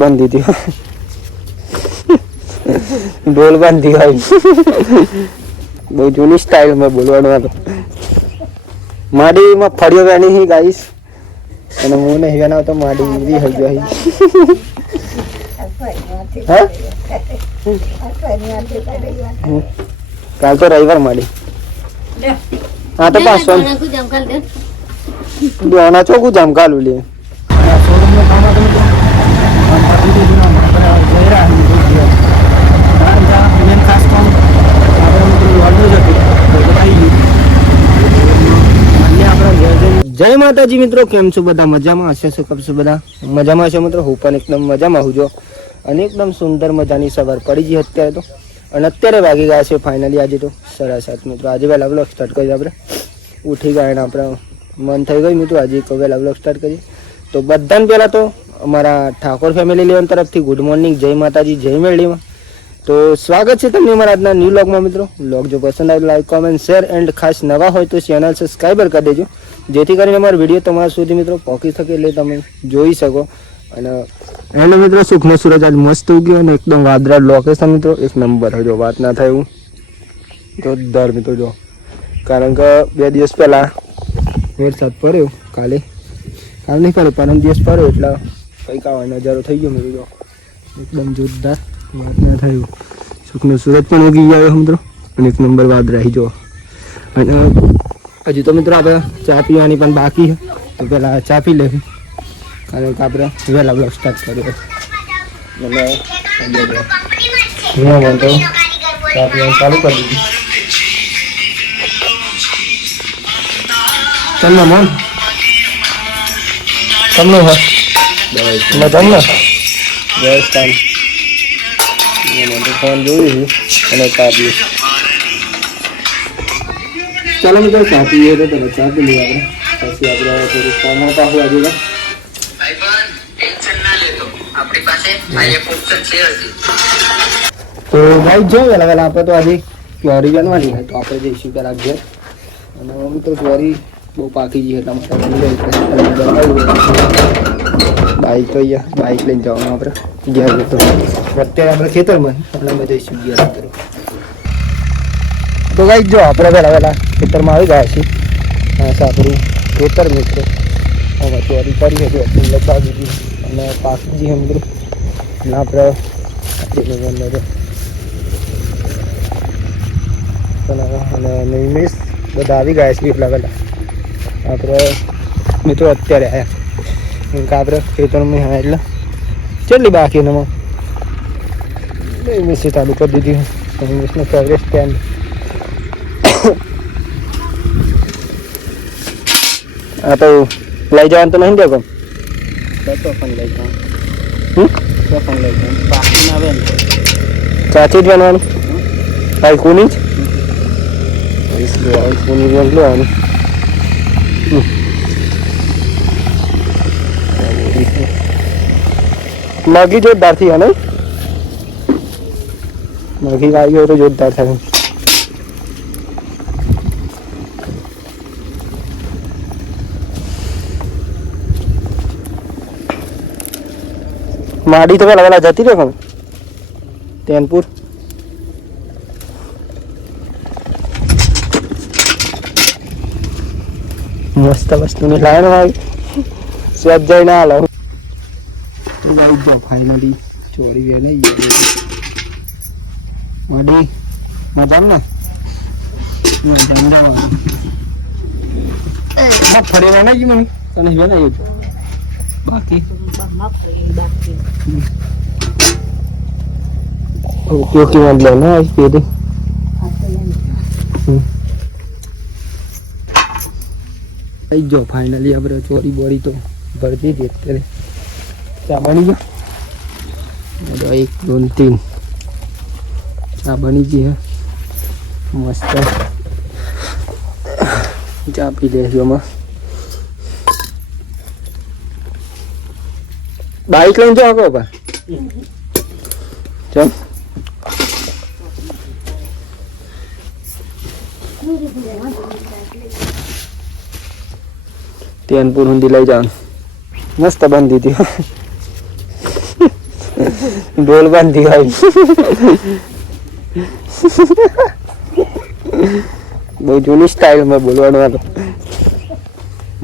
બંધી હતી ડોલ બાંધી હોય બહુ જૂની સ્ટાઇલમાં બોલવાનું હતું. માડીમાં ફળિયો વેણી હી ગાઈસ અને હું નહીં વેનાવ તો માડી બી થઈ ગયો હા કાલ તો રવિવાર માડી હા તો પાછો દોના ચોખ્ખું જમકાલું લે જય માતાજી મિત્રો, કેમ છો બધા? મજામાં હશે છો? કબ છો બધા મજામાં હશે મિત્રો? હું પણ એકદમ મજામાં હું જો અને એકદમ સુંદર મજાની સવાર પડી ગઈ અત્યારે તો અને અત્યારે વાગી ગયા છે ફાઇનલી આજે તો 7:30 મિત્રો. આજે વહેલા બ્લોગ સ્ટાર્ટ કરીએ આપણે ઉઠી ગયા અને આપણે મન થઈ ગયું મિત્રો આજે એક વહેલા બ્લોગ સ્ટાર્ટ કરીએ. તો બધાને પહેલાં તો અમારા ઠાકોર ફેમિલી લેવન તરફથી ગુડ મોર્નિંગ, જય માતાજી, જય મેરડીમાં. તો સ્વાગત છે તમને અમારા આજના ન્યૂ વ્લોગમાં મિત્રો. વ્લોગ જો પસંદ આવે લાઈક કોમેન્ટ શેર એન્ડ ખાસ નવા હોય તો ચેનલ સબસ્ક્રાઈબર કરી દેજો જેથી કરીને અમારો વિડીયો તમારા સુધી મિત્રો પહોંચી શકે એટલે તમે જોઈ શકો. અને હેલો મિત્રો, સુખનો સૂરજ આજ મસ્ત ઉગ્યો અને એકદમ વાદળા લોકેશન મિત્રો એક નંબર. જો વાત ના થાય એવું જોરદાર મિત્રો જો, કારણ કે 2 દિવસ પહેલાં વરસાદ પડ્યો, કાલે નહીં પડ્યો પરમ દિવસ પડ્યો એટલે કંઈક આવા નજારો થઈ ગયો મિત્રો જો એકદમ જોરદાર. વાત ના થયું સુખનો સૂરજ પણ ઉગી ગયો મિત્રો અને એક નંબર વાદળા આવી જો. અને હજી તો મિત્રો આપણે ચા પીવાની પણ બાકી છે તો પહેલાં ચા પી લેવું કારણ કે આપણે વહેલા બ્લોગ સ્ટાર્ટ કર્યો અને તો ચા પીવાનું ચાલુ કરી દીધું. તમને મન તમને હા મજા બસ કામ ફોન જોયું અને ચા પીએ. ચાલો મિત્રો ચા પીએ તો તમે ચા પી લઈએ આપણે પછી આપણે થોડું કામ હતા હોય આજે તો ભાઈ જો વહેલા વહેલા આપણે તો આજે ચોરી બનવાની હોય તો આપણે જઈશું પેલા ઘેર અને મિત્રો ચોરી બહુ પાકી ગઈ એટલા માટે બાઈક તો અહીંયા બાઈક લઈને જવાનું આપણે ઘેર તો અત્યારે આપણે ખેતરમાં એટલે અમે જઈશું ઘેર ખેતર. તો ભાઈ જો આપણે વહેલા વહેલા ખેતરમાં આવી ગયા છીએ આપણું ખેતર મિત્રો હવે ચોરી કરી હતી લચા દીધી અને પાકી જઈએ મિત્રો અને આપણે અને નિમેશ બધા આવી ગયા છીએ એટલા વહેલા આપણે મિત્રો અત્યારે આવ્યા કેમ કે આપણે ખેતરમાં હા એટલે કેટલી બાકી એનામાં નિમેશે ચાલુ કરી દીધી. નિમેશનો ફેવરેટ સ્ટેન્ડ હા તો લઈ જવાનું તો નહીં દે કોમ તો પણ લઈ જવાનું તો પણ લઈ જવાનું બાકી ના આવે ને ચાચી જ બનવાની ભાઈ કોની જ કોની લેવાની મગી જોરદાર થી હા નહીં મગી આવી હોય તો જોરદાર થાય. માડી તો પેલા પેલા જતી રહે કોણ તેનપુર મસ્ત વસ્તુની લાઈન હોય સ્વેત જાય ના હાલો ફાઈનલી ચોરી વેલી માડી મજા ને ફરેલા નહીં મને તને વેલાય બાકી ઓકે ઓકે વાંધો ના આવી પેદે થઈ ગયો ફાઇનલી આપણે ચોરી બોરી તો ભરતી હતી અત્યારે ચા બની ગયો 1 2 3 ચા બની ગઈ હે મસ્ત ચા પી લેજો માં બાઈક લઈને જાઓ કહો બા ચલ તેનપુર હુંદી લઈ જવાનું મસ્ત બંધી હતી ઢોલ બાંધી હોય બહુ જૂની સ્ટાઇલમાં બોલવાનું હતું.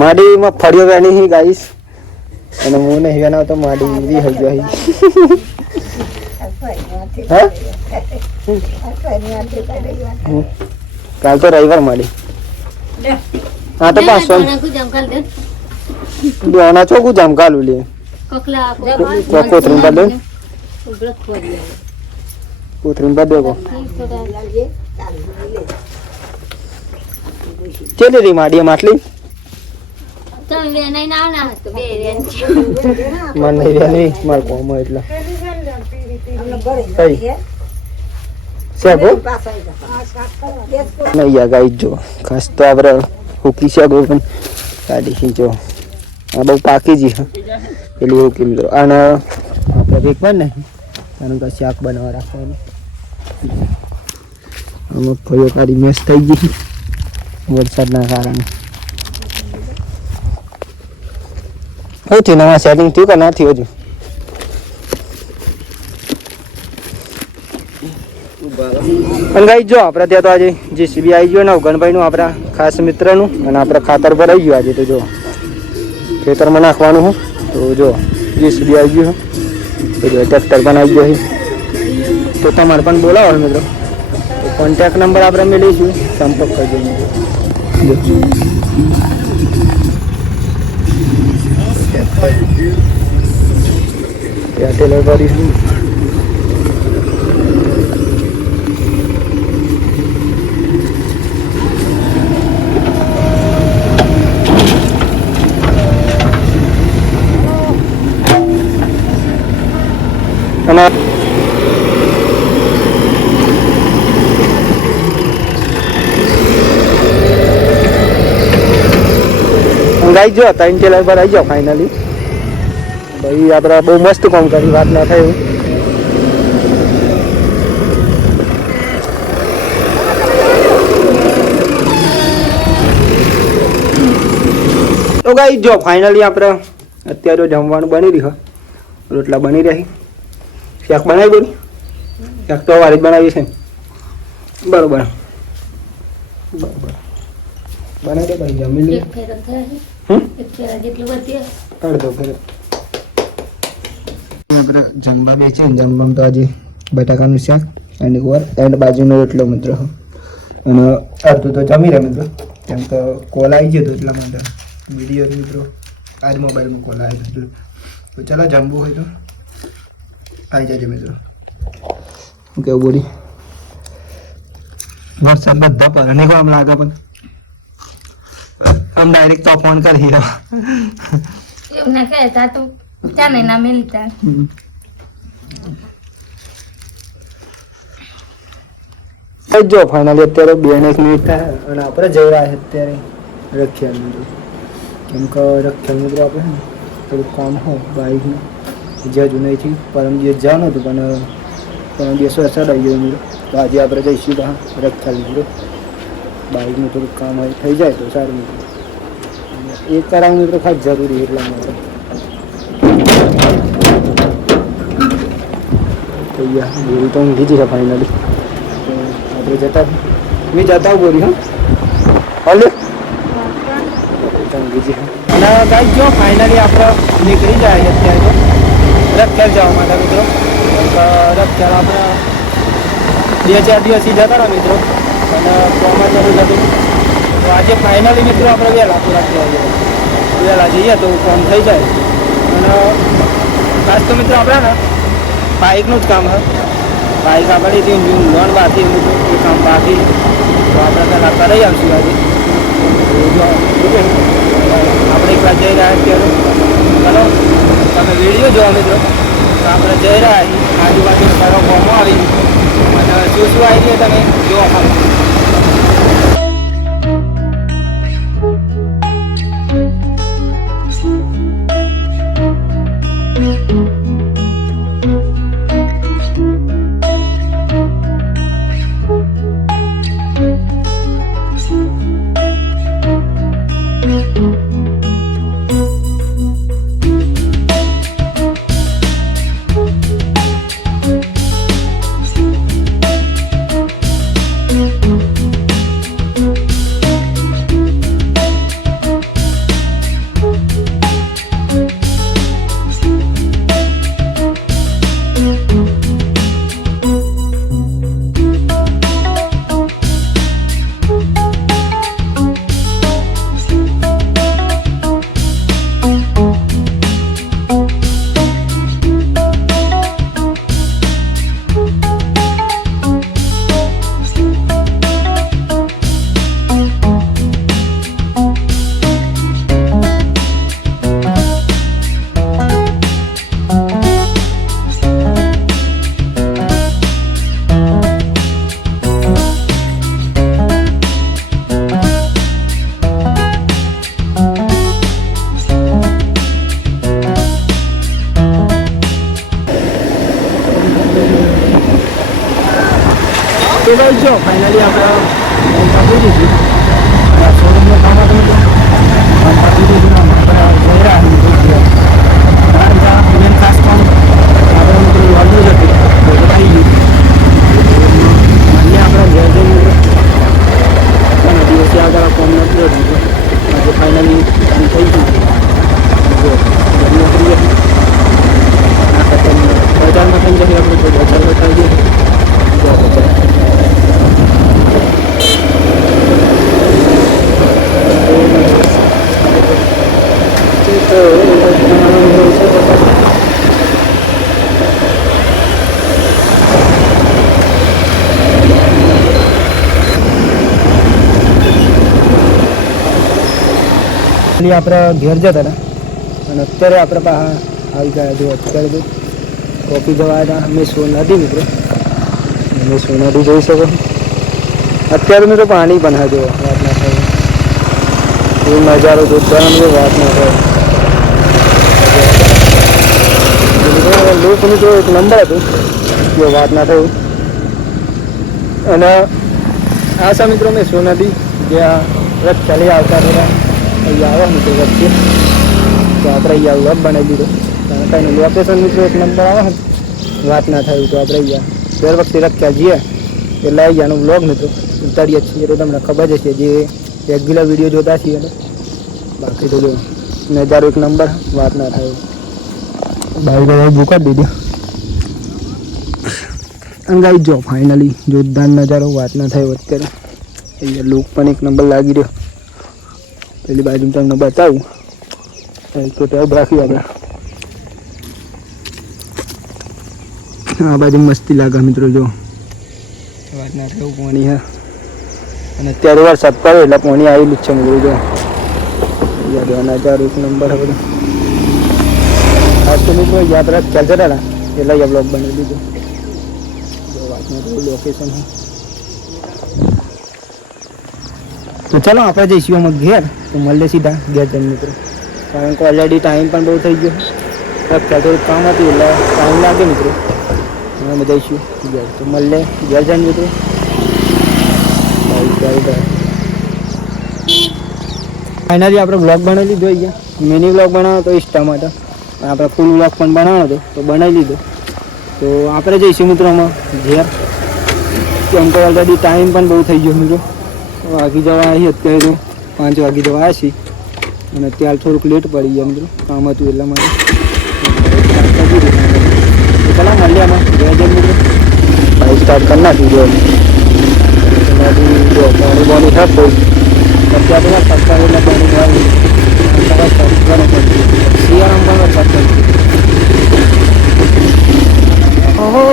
માડીમાં ફળિયો વેણી હી ગાઈશ અને હું નહીં વેના તો માડી બી થઈ ગયો હા કાલ તો રવિવાર માડી હા તો 500 દોણા ચોકું જમકાલું લે કોથરીમ બાદ કોથરીમ બાદ દેવો કેટલી રી માડી માટલી મને નહીં માર કોમ એટલે નહીં યા ગાઈ જો ખાસ તો આપણે હુકી છે પણ કાઢી જો આ બહુ પાકી જી પેલી હુકી મિત્રો અને આપણે વેકવા ને આનું કાંઈ શાક બનાવવા રાખવાનું આમાં ફળીઓ કાઢી મેસ થઈ ગઈ વરસાદના કારણે સૌથી નવા સેટિંગ થયું કે ના થયું હજુ અને ગાઈ જો આપણે ત્યાં તો આજે JCB આવી ગયો ને ગણભાઈનું આપણા ખાસ મિત્રનું અને આપણે ખાતર પર આવી ગયું આજે તો જો ખેતરમાં નાખવાનું હું તો જો JCB આવી ગયું તો જો ટ્રેક્ટર પણ આવી ગયો તો તમારે પણ બોલાવો મિત્રો કોન્ટેક્ટ નંબર આપણે મેળવીશું સંપર્ક કરજો ત્યાં ટેલર કરીશું અને ગાઈ જો 3 ટેલર પર આવી જાઓ ફાઇનલી ભાઈ આપણે બહુ મસ્ત કામ કરી વાત ના થાય તો ગાઈ જો ફાઇનલી આપણે અત્યારે જમવાનું બની રહ્યું રોટલા બની રહી શાક બનાવી બોલી શાક તો વારી જ બનાવી છે બરોબર બરોબર બનાવી દે ભાઈ જમી લે અડધો ફેર આપણે જમવા બેસી જમવામાં તો આજે બટાકાનું શાક અને એન્ડ બાજુનો રોટલો મિત્રો અને અડધું તો જમી રહ્યા મિત્રો કેમ કે કોલ આવી ગયો હતો એટલા માટે વિડીયો મિત્રો આજ મોબાઈલમાં કોલ આવી ગયો તો ચાલો જમવું હોય તો આવી જાય મિત્રો કેવું બોલી વરસાદ બધા પર અને આમ લાગે પણ આમ ડાયરેક્ટ તો ફોન કરી રહ્યો એવું ના કહેતા તો ચાને ના મિલતા જો ફાઇનલી અત્યારે 2 મિનિટ થાય અને આપણે જઈ રહ્યા અત્યારે રખિયાલ મિત્રો કેમ કે રખિયાલ મિત્રો આપણે થોડું કામ હોય બાઇકનું જ્યાં જૂનાઈથી પરમ દિવસ જવાનું હતું પણ પરમ દિવસ વરસાદ આવી ગયો મિત્રો તો આજે આપણે જઈશું બહાર રખિયાલ મિત્રો બાઇકનું થોડુંક કામ હોય થઈ જાય તો સારું મિત્રો એ કરાવવું મિત્રો ખાસ જરૂરી એટલા માટે તો બોરી તો ઊંઘી છે ફાઇનલી આપણે જતા મેં જતા બોરી હા હલે ઊંઘી છે અને ગાઈ જો ફાઇનલી આપણે નીકળી જાય અત્યારે તો રખિયાલ જવા માટે મિત્રો રખિયાલ આપણે 2-4 દિવસથી જતા રહ્યા મિત્રો અને ચોમાસું જતું તો આજે ફાઇનલી મિત્રો આપણે વહેલા પૂરા થયા વહેલા જઈએ તો કામ થઈ જાય અને ખાસ તો મિત્રો આપણે ને બાઇકનું જ કામ હોય બાઇક આપણી લોન બાકી મિત્રો એ કામ બાકી તો આપણે પહેલાં કરાવી આવશું આજે આપણે એક વાર જઈ રહ્યા અત્યારે ચાલો તમે વિડીયો જોવા મિત્રો તો આપણે જઈ રહ્યા છીએ આજુબાજુ ફરવા ફોર્મો આવી અને શું શું આવી ગયું તમે જોવા મળે તો ભાઈ જો ફાઇનલી આપણે કાપી દીધી શોરૂમનું કામ હતું તો કાપી દીધું આપણે જઈ રહ્યા મેન ખાસ કામ આપણે મિત્રો લોડનું જ હતું તો આવી ગયું મને આપણે ઘેર જઈને ઘણા દિવસે આગળ ફોન નથી દીધું આજે ફાઇનલી કામ થઈ ગયું જો ઘરની કરી બજારમાં થઈ જશે આપણે તો બજારમાં થઈ જઈએ આપણે ઘેર જતા હતા અને અત્યારે આપણે પાછા આવી ગયા જો અત્યારે જો કોફી જવા હતા અમે સોનાડી મિત્રો અમે સોનાડી જોઈ શકો અત્યારે મેં તો પાણી પણ હા જો વાત ના થાય એ નજારો જોવાનો વાત ના થાય લોક મિત્રો એક નંબર હતું જો વાત ના થયું અને આશા મિત્રો મેં સોનાડી જ્યાં રથ ચાલી આવતા હતા અહીંયા આવો મિત્રો વચ્ચે તો આપણે અહીંયા વ્લોગ બનાવી દીધો કંઈ લોકેશન મિત્રો એક નંબર આવે વાત ના થાય તો આપણે અહીંયા દર વખતે રખ્યા જઈએ એટલે અહીંયાનો વ્લોગ મિત્રો ઉતારીએ છીએ તો તમને ખબર જ છે જે રેગ્યુલર વિડીયો જોતા છીએ ને બાકી તો જો નજારો એક નંબર વાત ના થાય બાઈક ભૂકા દીધી અંગાઈ જો ફાઇનલી જોરદાર નજારો વાત ના થયો અત્યારે અહીંયા લુક પણ એક નંબર લાગી રહ્યો પેલી બાજુ તમને બતાવું તો ટેબ રાખી આપણે આ બાજુ મસ્તી લાગે મિત્રો જો વાત ના થયું પાણી હા અને અત્યારે વરસાદ પડ્યો એટલે પાણી આવેલું જ છે મિત્રો જો નજારો એક નંબર બધું આજ તો મિત્રો યાત્રા ચાલતા હતા એટલે અહીંયા બ્લોગ બનાવી દીધો જો વાત ના થયું લોકેશન તો ચાલો આપણે જઈશું અમે ઘેર તો મળીએ સીધા ઘેર જઈને મિત્રો કારણ કે ઓલરેડી ટાઈમ પણ બહુ થઈ ગયો અત્યારે થોડું કામ હતું એટલે ટાઈમ લાગે મિત્રો અમે જઈશું ઘેર તો મળીએ ઘેર જઈને મિત્રો ફાઇનલી આપણે બ્લોગ બનાવી લીધો અહીંયા મિની બ્લોગ બનાવ્યો તો ઇન્સ્ટા માટે આપણે ફૂલ બ્લોગ પણ બનાવ્યો હતો તો બનાવી લીધો તો આપણે જઈશું મિત્રો આમાં ઘેર કેમ કે ઓલરેડી ટાઈમ પણ બહુ થઈ ગયો મિત્રો વાગી જવા આવી અત્યારે તો 5 વાગી જવા આવ્યા છીએ અને અત્યારે થોડુંક લેટ પડી ગયા મિત્રો કામ હતું એટલા માટે ચાલો મળીએ આમાં ઘેર જઈને મિત્રો બાઈક સ્ટાર્ટ કરી નાખી જો જો પાણી બોની થાય કોઈ અત્યારે બધા સસ્તા એટલે પાણી આવી શિયાળામાં પણ વરસાદ પડશે ઓહો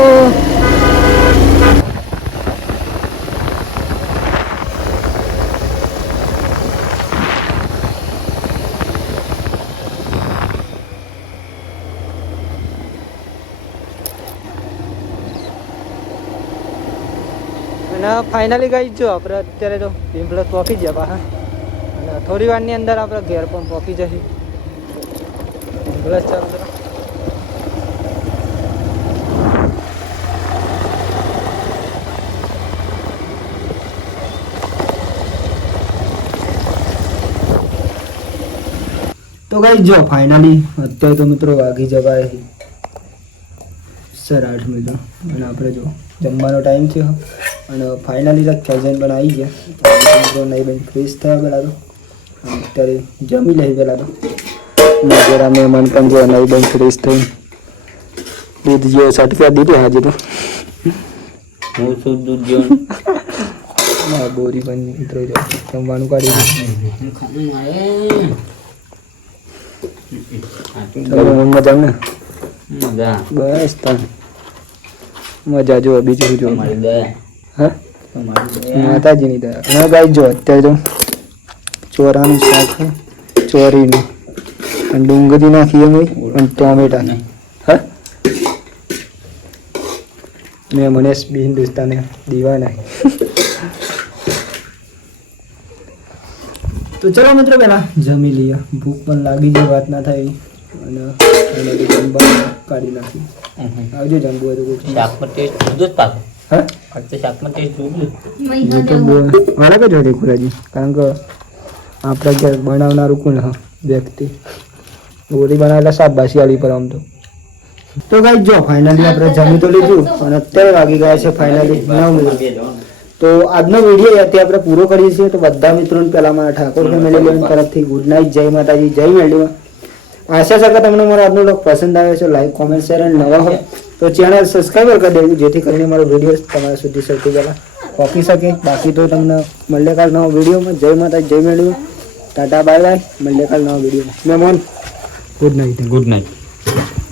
અને ફાઇનલી ગઈ જો આપણે અત્યારે તો પિંપળસ પહોંચી ગયા પાછા અને થોડી વારની અંદર આપણે ઘેર પણ પહોંચી જશે પિંપળસ ચાલુ કરો તો ગઈ જો ફાઇનલી અત્યારે તો મિત્રો વાગી જવાય 8:30 મિત્રો અને આપણે જો જમવાનો ટાઈમ છે અને ફાઇનલી રખ્યા જઈને પણ આવી ગયા મિત્રો નહીં બેન ફ્રેશ થયા પહેલાં તો અને અત્યારે જમી લઈ પહેલાં તો જરા મહેમાન પણ જો નહીં બેન ફ્રેશ થઈ દૂધ જેવો સટક્યા દીધું હાજી તો હું શુદ્ધ દૂધ જેવું બોરી પણ મિત્રો જો જમવાનું કાઢી દીધું મજા ને મજા બસ તને મજા જો બીજું જો તમારી દયા હા તમારી માતાજીની દયા અને ગાઈ જો અત્યારે તો ચોરાનું શાક ચોરીનું અને ડુંગળી નાખી એમ અને ટોમેટા હા મેં મનેશ બી હિન્દુસ્તાને દીવાના તો ચલો મિત્રો પહેલા જમી લઈએ ભૂખ પણ લાગી જાય વાત ના થાય અને જમવા કાઢી નાખી આવજો જમવું હોય તો શાક પર ટેસ્ટ જુદો જ પાછો હા આજ તો શાકમાં ટેસ્ટ જોયું એ તો બહુ અલગ જ હોય ખુરાજી, કારણ કે આપણે ઘેર બનાવનારું કોણ હા વ્યક્તિ રોટી બનાવેલા શાકભાજી આલી પર આમ તો ગાઈ જો ફાઇનલી આપણે જમી તો લીધું અને અત્યારે વાગી ગયા છે ફાઇનલી 9 મિનિટ. તો આજનો વિડીયો અહીંયાથી આપણે પૂરો કરીએ છીએ. તો બધા મિત્રોને પહેલા મારા ઠાકોર ફેમિલી તરફથી ગુડ નાઇટ, જય માતાજી, જય મેળવીમાં. આશા છે કે તમને મારો આજનો વ્લોગ પસંદ આવ્યો છે. લાઈક, કોમેન્ટ, શેર અને નવા હોય તો ચેનલ સબસ્ક્રાઈબ કરી દેવું, જેથી કરીને મારો વિડીયો તમારા સુધી સૌથી પહેલા પહોંચી શકે. બાકી તો તમને મળીએ કાલ નવા વિડીયોમાં. જય માતાજી, જય મેળવીમાં. ટાટા બાય બાય, મળીએ કાલ નવા વિડીયોમાં. મહેમાન ગુડ નાઇટ. Good night.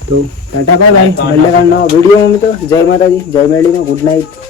તો ટાટા બાય બાય, મળીએ કાલ નવા વિડીયોમાં મિત્રો. જય માતાજી, જય મેળવીમાં. Good night.